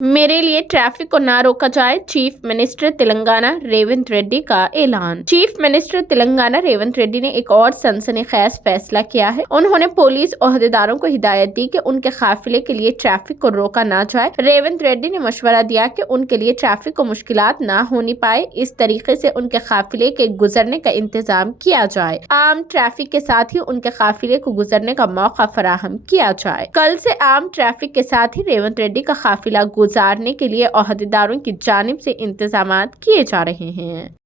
मेरे लिए ट्रैफिक को ना रोका जाए, चीफ मिनिस्टर तेलंगाना रेवंत रेड्डी का ऐलान। चीफ मिनिस्टर तेलंगाना रेवंत रेड्डी ने एक और सनसनीखेज फैसला किया है। उन्होंने पुलिस ओहदेदारों को हिदायत दी कि उनके काफिले के लिए ट्रैफिक को रोका ना जाए। रेवंत रेड्डी ने मशवरा दिया कि उनके लिए ट्रैफिक को मुश्किलात ना होनी पाए, इस तरीके से उनके काफिले के गुजरने का इंतजाम किया जाए। आम ट्रैफिक के साथ ही उनके काफिले को गुजरने का मौका फराहम किया जाए। कल से आम ट्रैफिक के साथ ही रेवंत रेड्डी का काफिला गुजारने के लिए ओहदेदारों की जानिब से इंतजामात किए जा रहे हैं।